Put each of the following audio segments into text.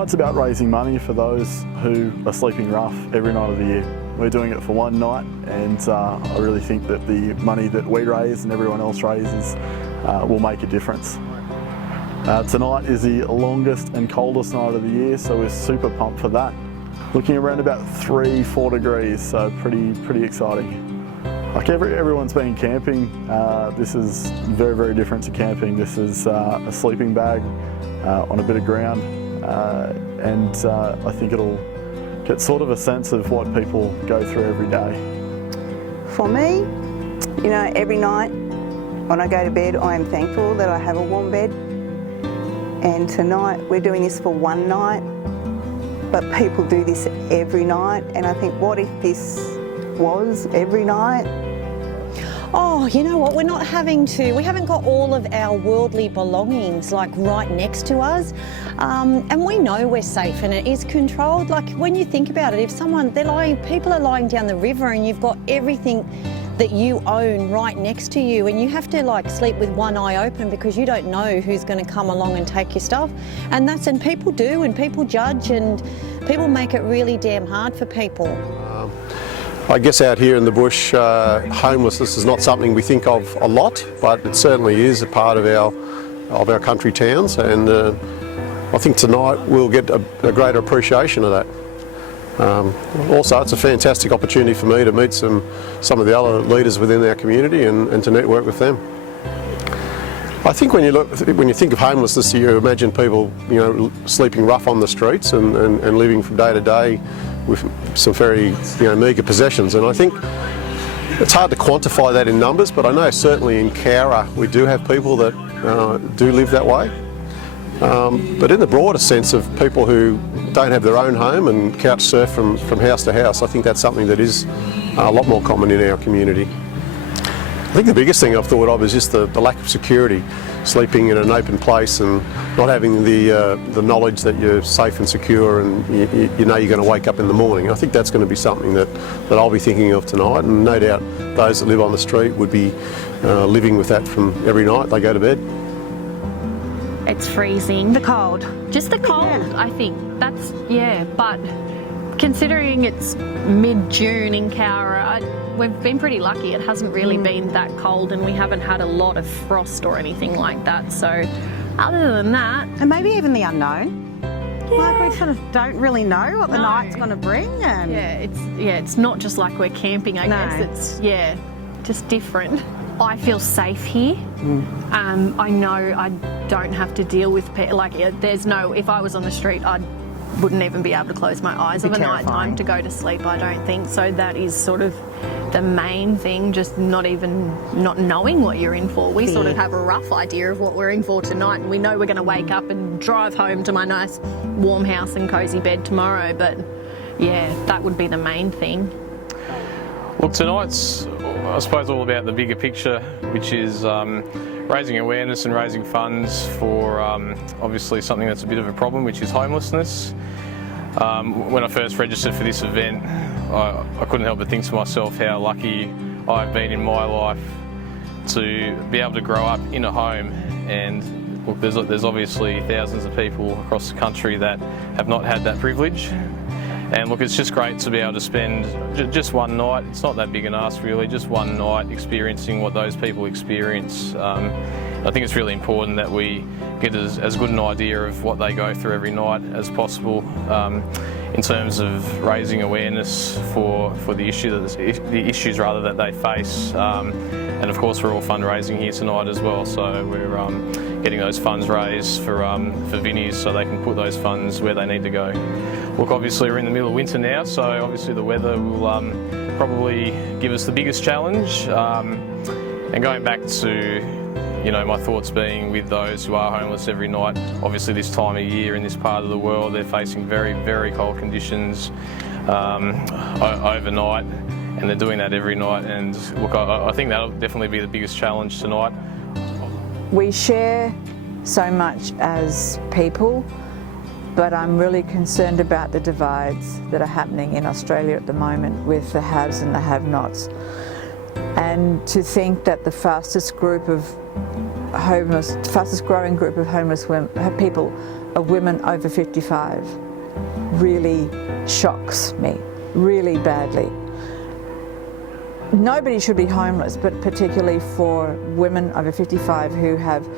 Tonight's about raising money for those who are sleeping rough every night of the year. We're doing it for one night, and I really think that the money that we raise and everyone else raises will make a difference. Tonight is the longest and coldest night of the year, so we're super pumped for that. Looking around about 3-4 degrees, so pretty exciting. Like everyone's been camping, this is very, very different to camping. This is a sleeping bag on a bit of ground, and I think it'll get sort of a sense of what people go through every day. For me, you know, every night when I go to bed, I am thankful that I have a warm bed. And tonight, we're doing this for one night, but people do this every night. And I think, what if this was every night? Oh, you know what, we haven't got all of our worldly belongings like right next to us, and we know we're safe and it is controlled. Like when you think about it, if people are lying down the river and you've got everything that you own right next to you, and you have to like sleep with one eye open because you don't know who's going to come along and take your stuff. And people do, and people judge, and people make it really damn hard for people. I guess out here in the bush, homelessness is not something we think of a lot, but it certainly is a part of our country towns, and I think tonight we'll get a greater appreciation of that. Also, it's a fantastic opportunity for me to meet some of the other leaders within our community and to network with them. I think when you think of homelessness, you imagine people, you know, sleeping rough on the streets and living from day to day with some very, meagre possessions. And I think it's hard to quantify that in numbers, but I know certainly in Cowra we do have people that do live that way. But in the broader sense of people who don't have their own home and couch surf from house to house, I think that's something that is a lot more common in our community. I think the biggest thing I've thought of is just the lack of security, sleeping in an open place and not having the knowledge that you're safe and secure, and you know you're going to wake up in the morning. I think that's going to be something that I'll be thinking of tonight, and no doubt those that live on the street would be living with that from every night they go to bed. It's freezing. The cold. Just the cold, yeah. I think. But considering it's mid-June in Cowra, we've been pretty lucky. It hasn't really been that cold, and we haven't had a lot of frost or anything like that. So other than that... And maybe even the unknown. Yeah. Like we sort of don't really know what the night's going to bring. And it's not just like we're camping, I guess. It's, just different. I feel safe here. I know I don't have to deal with if I was on the street, I wouldn't even be able to close my eyes of a night time to go to sleep, I don't think. So that is sort of the main thing, just not knowing what you're in for. We sort of have a rough idea of what we're in for tonight, and we know we're going to wake up and drive home to my nice warm house and cosy bed tomorrow, but yeah, that would be the main thing. Look, tonight's, I suppose, all about the bigger picture, which is raising awareness and raising funds for obviously something that's a bit of a problem, which is homelessness. When I first registered for this event, I couldn't help but think to myself how lucky I've been in my life to be able to grow up in a home. And look, there's obviously thousands of people across the country that have not had that privilege. And look, it's just great to be able to spend just one night. It's not that big an ask really, just one night experiencing what those people experience. I think it's really important that we get as good an idea of what they go through every night as possible in terms of raising awareness for the issues rather that they face. And of course we're all fundraising here tonight as well, so we're getting those funds raised for Vinnies so they can put those funds where they need to go. Look, obviously we're in the middle of winter now, so obviously the weather will probably give us the biggest challenge. And going back to, my thoughts being with those who are homeless every night, obviously this time of year in this part of the world, they're facing very, very cold conditions overnight, and they're doing that every night. And look, I think that'll definitely be the biggest challenge tonight. We share so much as people, but I'm really concerned about the divides that are happening in Australia at the moment with the haves and the have-nots. And to think that the fastest group of homeless, fastest growing group of homeless people are women over 55 really shocks me really badly. Nobody should be homeless, but particularly for women over 55 who have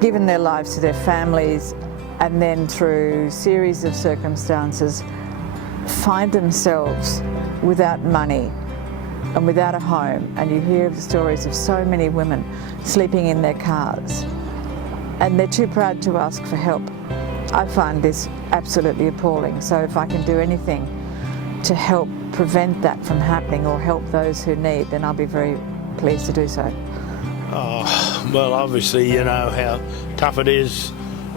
given their lives to their families and then through a series of circumstances find themselves without money and without a home. And you hear the stories of so many women sleeping in their cars and they're too proud to ask for help. I find this absolutely appalling. So if I can do anything to help prevent that from happening or help those who need, then I'll be very pleased to do so. Oh, well, obviously you know how tough it is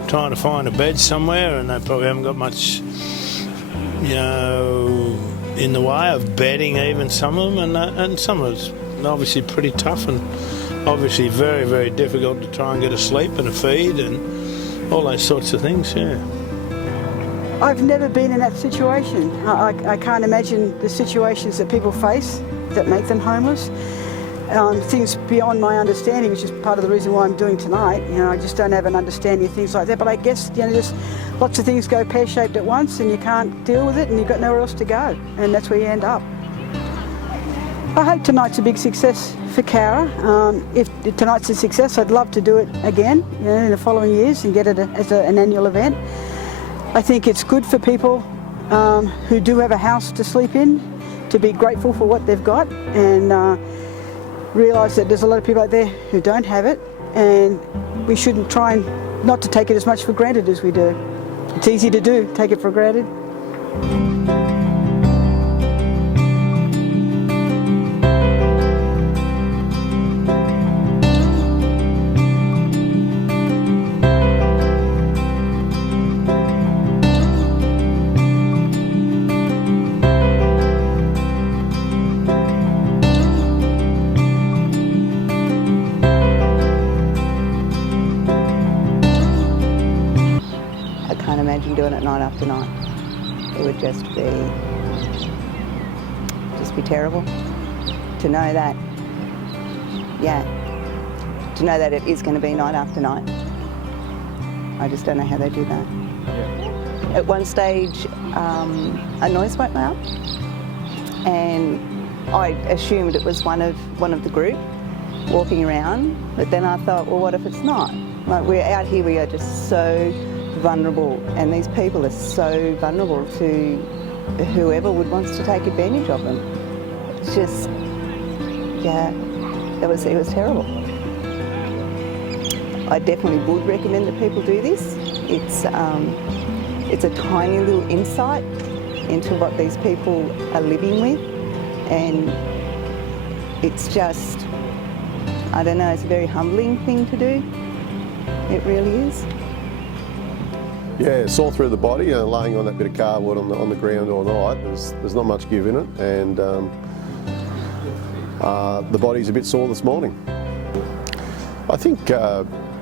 trying to find a bed somewhere, and they probably haven't got much, you know, in the way of bedding, even some of them, and some of it's obviously pretty tough and obviously very, very difficult to try and get a sleep and a feed and all those sorts of things, yeah. I've never been in that situation. I can't imagine the situations that people face that make them homeless. Things beyond my understanding, which is part of the reason why I'm doing tonight. You know, I just don't have an understanding of things like that. But I guess, you know, just lots of things go pear-shaped at once and you can't deal with it and you've got nowhere else to go. And that's where you end up. I hope tonight's a big success for Cowra. If tonight's a success, I'd love to do it again, you know, in the following years and get it as an annual event. I think it's good for people who do have a house to sleep in to be grateful for what they've got and realise that there's a lot of people out there who don't have it, and we shouldn't try and not to take it as much for granted as we do. It's easy to do, take it for granted. I can't imagine doing it night after night. It would just be terrible to know that, to know that it is going to be night after night. I just don't know how they do that. At one stage, a noise woke me up, and I assumed it was one of the group walking around. But then I thought, well, what if it's not? Like, we're out here, we are just so vulnerable, and these people are so vulnerable to whoever wants to take advantage of them. It's just, it was terrible. I definitely would recommend that people do this. It's a tiny little insight into what these people are living with, and it's just, I don't know, it's a very humbling thing to do. It really is. Yeah, sore through the body, laying on that bit of cardboard on the ground all night. There's not much give in it, and the body's a bit sore this morning. I think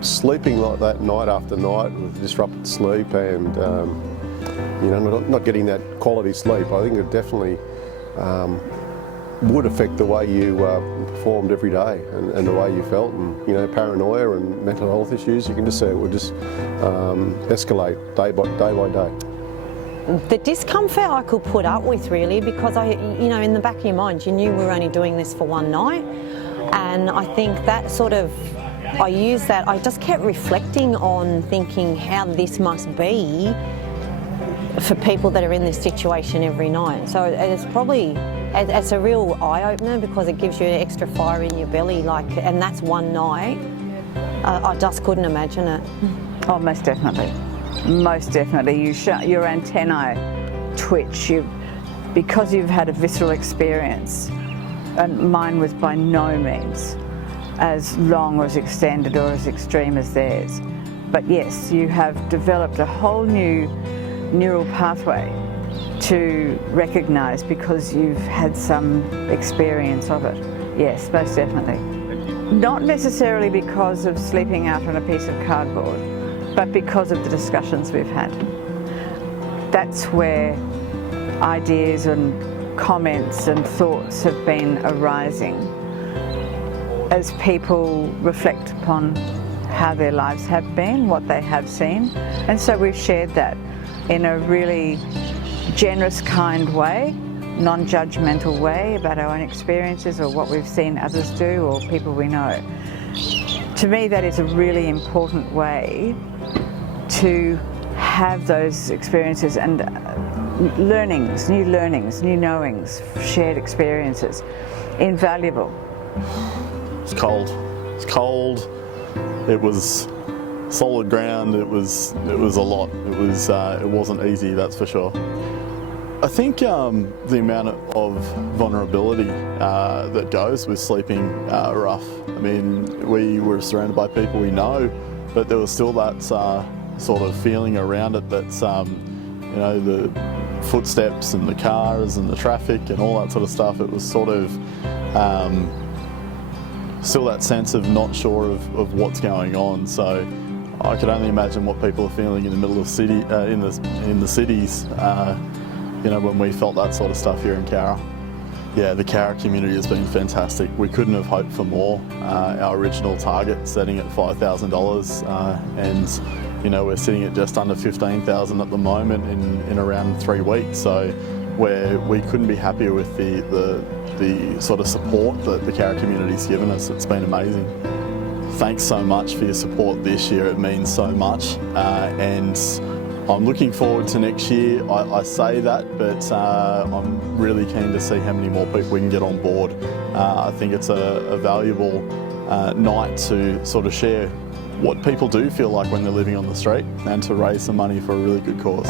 sleeping like that night after night with disrupted sleep and you know, not getting that quality sleep, I think it definitely would affect the way you performed every day and the way you felt, and you know, paranoia and mental health issues. You can just see it would just escalate day by day. The discomfort I could put up with, really, because you know, in the back of your mind, you knew we were only doing this for one night, and I think that sort of, I used that. I just kept reflecting on thinking how this must be for people that are in this situation every night. So it's probably, it's a real eye-opener because it gives you an extra fire in your belly, like, and that's one night. I just couldn't imagine it. Oh, most definitely. Most definitely. Your antennae twitch because you've had a visceral experience, and mine was by no means as long or as extended or as extreme as theirs. But yes, you have developed a whole new neural pathway to recognise because you've had some experience of it. Yes, most definitely. Not necessarily because of sleeping out on a piece of cardboard, but because of the discussions we've had. That's where ideas and comments and thoughts have been arising. as people reflect upon how their lives have been, what they have seen. And so we've shared that in a really generous, kind way, non-judgmental way about our own experiences or what we've seen others do or people we know. To me, that is a really important way to have those experiences and learnings, new knowings, shared experiences, invaluable. It's cold. It's cold. It was solid ground. It was a lot. It wasn't easy, that's for sure. I think the amount of vulnerability that goes with sleeping rough. I mean, we were surrounded by people we know, but there was still that sort of feeling around it that's, you know, the footsteps and the cars and the traffic and all that sort of stuff. It was sort of still that sense of not sure of what's going on. So I could only imagine what people are feeling in the middle of city, in the cities, you know, when we felt that sort of stuff here in Cowra. Yeah, the Cowra community has been fantastic. We couldn't have hoped for more. Our original target setting at $5,000 and you know, we're sitting at just under 15,000 at the moment in around 3 weeks. So we couldn't be happier with the sort of support that the Cowra community's given us. It's been amazing. Thanks so much for your support this year. It means so much. And I'm looking forward to next year. I say that, but I'm really keen to see how many more people we can get on board. I think it's a valuable night to sort of share what people do feel like when they're living on the street and to raise some money for a really good cause.